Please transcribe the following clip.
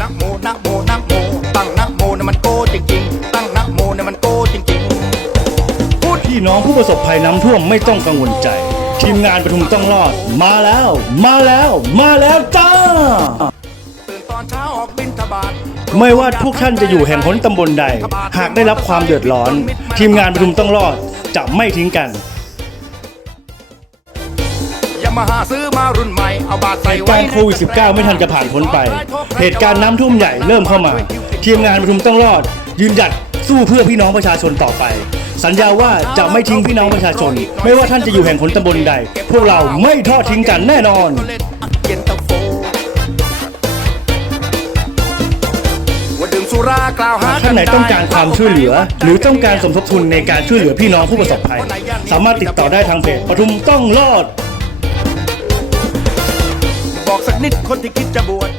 นะโมนะโมนะโมตั้งนะโมนะมันโกจริงๆ ตั้งนะโมนะมันโกจริงๆพูดพี่น้องผู้ประสบภัยน้ำท่วมไม่ต้องกังวลใจ ทีมงานปทุมต้องรอด มาแล้ว มาแล้ว มาแล้วจ้า ตื่นตอนเช้าออกบินทบาทไม่ว่าทุกท่านจะอยู่แห่งหนตำบลใด หากได้รับความเดือดร้อน ทีมงานปทุมต้องรอดจะไม่ทิ้งกันอย่ามาหาซื้อมารุ่นใหม่เอาบาทใส่เหตุไว้การณ์โควิด -19 ไม่ทันจะผ่านพ้นไป เหตุการณ์น้ำท่วมใหญ่เริ่มเข้ามาทีมงานปทุมต้องรอด ยืนหยัดสู้เพื่อพี่น้องประชาชนต่อไป สัญญาว่าจะไม่ทิ้งพี่น้องประชาชน ไม่ว่าท่านจะอยู่แห่งหนตำบลใด พวกเราไม่ทอดทิ้งกันแน่นอนเย็นตาโฟว่าดื่มสุรากล่าวหาท่านไหนต้องการความช่วยเหลือ หรือต้องการสมทบทุนในการช่วยเหลือพี่น้องผู้ประสบภัย สามารถติดต่อได้ทางเพจปทุมต้องรอดบอก สักนิดคนที่คิดจะบวช